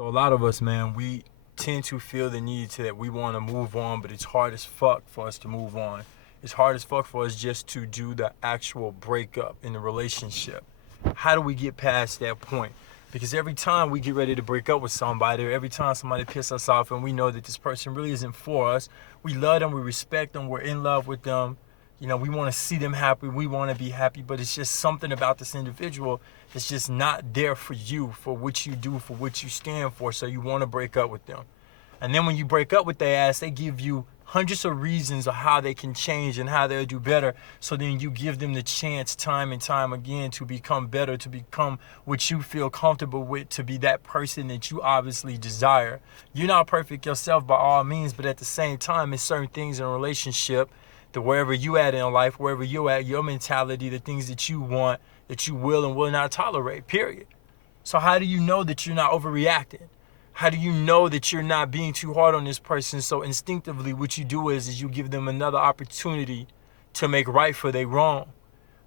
So a lot of us, man, we tend to feel the need to that we want to move on, but it's hard as fuck for us to move on. It's hard as fuck for us just to do the actual breakup in the relationship. How do we get past that point? Because every time we get ready to break up with somebody, or every time somebody pisses us off and we know that this person really isn't for us, we love them, we respect them, we're in love with them. You know, we want to see them happy, we want to be happy, but it's just something about this individual that's just not there for you, for what you do, for what you stand for, so you want to break up with them. And then when you break up with their ass, they give you hundreds of reasons of how they can change and how they'll do better. So then you give them the chance time and time again to become better, to become what you feel comfortable with, to be that person that you obviously desire. You're not perfect yourself by all means, but at the same time, it's certain things in a relationship that wherever you at in life, wherever you're at, your mentality, the things that you want, that you will and will not tolerate, period. So how do you know that you're not overreacting? How do you know that you're not being too hard on this person? So instinctively, what you do is you give them another opportunity to make right for their wrong.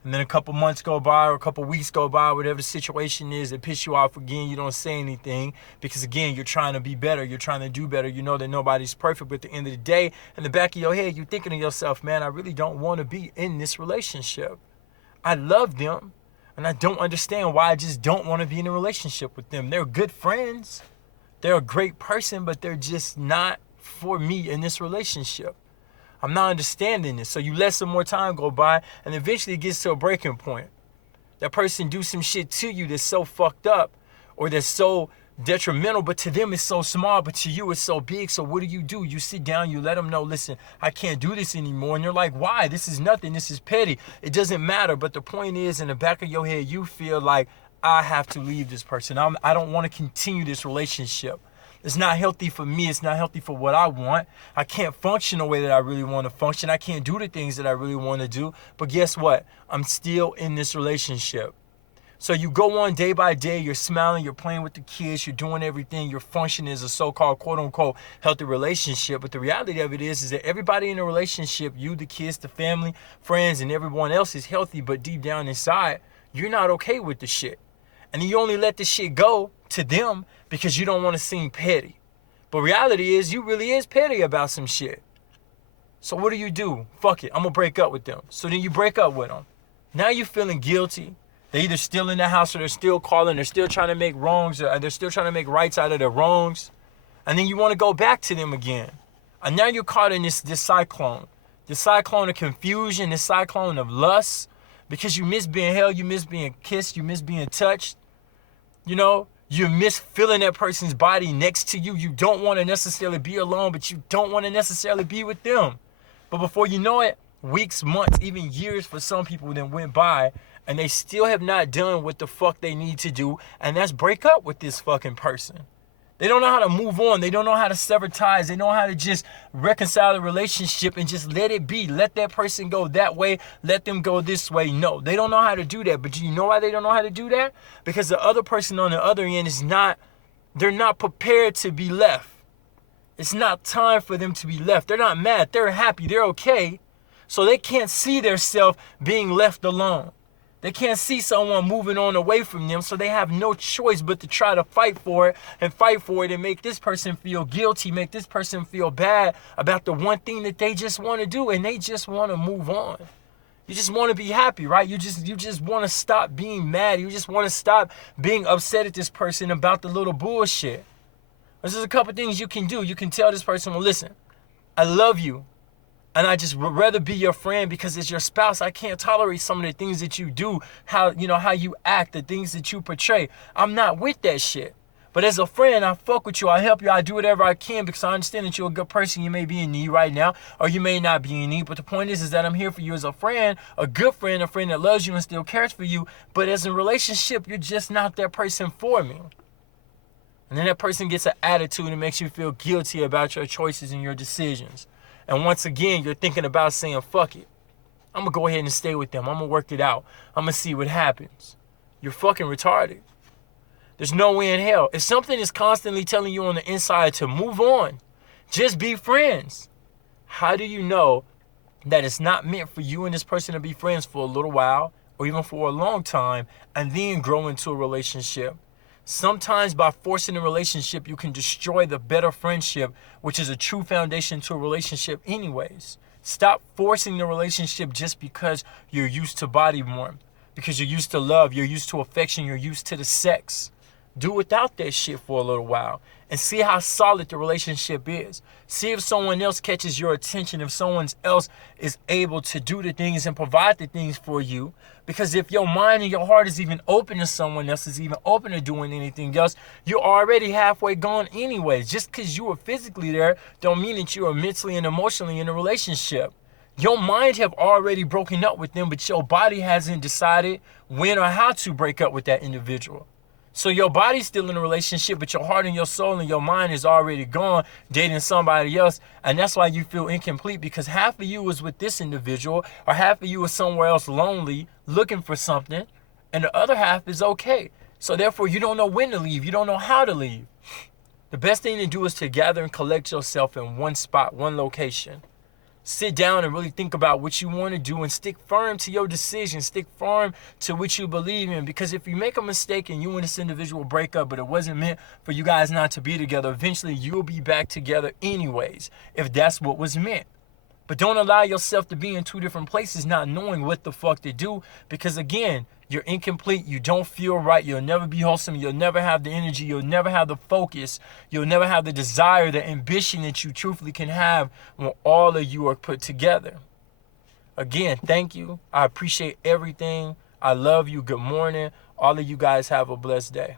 And then a couple months go by or a couple weeks go by, whatever the situation is that piss you off again, you don't say anything because, again, you're trying to be better. You're trying to do better. You know that nobody's perfect, but at the end of the day, in the back of your head, you're thinking to yourself, man, I really don't want to be in this relationship. I love them, and I don't understand why I just don't want to be in a relationship with them. They're good friends. They're a great person, but they're just not for me in this relationship. I'm not understanding this. So you let some more time go by, and eventually it gets to a breaking point. That person do some shit to you that's so fucked up or that's so detrimental, but to them it's so small, but to you it's so big. So what do? You sit down, you let them know, listen, I can't do this anymore. And you're like, why? This is nothing. This is petty. It doesn't matter. But the point is, in the back of your head, you feel like, I have to leave this person. I don't want to continue this relationship. It's not healthy for me. It's not healthy for what I want. I can't function the way that I really want to function. I can't do the things that I really want to do. But guess what? I'm still in this relationship. So you go on day by day, you're smiling, you're playing with the kids, you're doing everything, you're functioning as a so-called quote-unquote healthy relationship. But the reality of it is that everybody in a relationship, you, the kids, the family, friends, and everyone else is healthy, but deep down inside, you're not okay with the shit. And you only let the shit go to them because you don't want to seem petty. But reality is, you really is petty about some shit. So what do? Fuck it, I'm going to break up with them. So then you break up with them. Now you're feeling guilty. They're either still in the house or they're still calling. They're still trying to make wrongs, or they're still trying to make rights out of their wrongs. And then you want to go back to them again. And now you're caught in this cyclone. This cyclone of confusion, this cyclone of lust. Because you miss being held, you miss being kissed, you miss being touched. You know, you miss feeling that person's body next to you. You don't want to necessarily be alone, but you don't want to necessarily be with them. But before you know it, weeks, months, even years for some people then went by, and they still have not done what the fuck they need to do, and that's break up with this fucking person. They don't know how to move on. They don't know how to sever ties. They know how to just reconcile the relationship and just let it be. Let that person go that way. Let them go this way. No, they don't know how to do that. But do you know why they don't know how to do that? Because the other person on the other end they're not prepared to be left. It's not time for them to be left. They're not mad. They're happy. They're okay. So they can't see themselves being left alone. They can't see someone moving on away from them, so they have no choice but to try to fight for it and make this person feel guilty, make this person feel bad about the one thing that they just want to do, and they just want to move on. You just want to be happy, right? You just want to stop being mad. You just want to stop being upset at this person about the little bullshit. There's just a couple things you can do. You can tell this person, well, listen, I love you. And I just would rather be your friend because as your spouse, I can't tolerate some of the things that you do, how you act, the things that you portray. I'm not with that shit. But as a friend, I fuck with you. I help you. I do whatever I can because I understand that you're a good person. You may be in need right now, or you may not be in need. But the point is that I'm here for you as a friend, a good friend, a friend that loves you and still cares for you. But as a relationship, you're just not that person for me. And then that person gets an attitude and makes you feel guilty about your choices and your decisions. And once again, you're thinking about saying, fuck it. I'm going to go ahead and stay with them. I'm going to work it out. I'm going to see what happens. You're fucking retarded. There's no way in hell. If something is constantly telling you on the inside to move on, just be friends. How do you know that it's not meant for you and this person to be friends for a little while or even for a long time and then grow into a relationship? Sometimes by forcing a relationship, you can destroy the better friendship, which is a true foundation to a relationship anyways. Stop forcing the relationship just because you're used to body warmth, because you're used to love, you're used to affection, you're used to the sex. Do without that shit for a little while and see how solid the relationship is. See if someone else catches your attention, if someone else is able to do the things and provide the things for you. Because if your mind and your heart is even open to someone else, is even open to doing anything else, you're already halfway gone anyways. Just because you were physically there don't mean that you are mentally and emotionally in a relationship. Your mind have already broken up with them, but your body hasn't decided when or how to break up with that individual. So your body's still in a relationship, but your heart and your soul and your mind is already gone dating somebody else. And that's why you feel incomplete, because half of you is with this individual or half of you is somewhere else lonely looking for something, and the other half is okay. So therefore, you don't know when to leave. You don't know how to leave. The best thing to do is to gather and collect yourself in one spot, one location. Sit down and really think about what you want to do and stick firm to your decision. Stick firm to what you believe in. Because if you make a mistake and you and this individual break up, but it wasn't meant for you guys not to be together, eventually you'll be back together anyways, if that's what was meant. But don't allow yourself to be in two different places not knowing what the fuck to do. Because again, you're incomplete. You don't feel right. You'll never be wholesome. You'll never have the energy. You'll never have the focus. You'll never have the desire, the ambition that you truthfully can have when all of you are put together. Again, thank you. I appreciate everything. I love you. Good morning. All of you guys have a blessed day.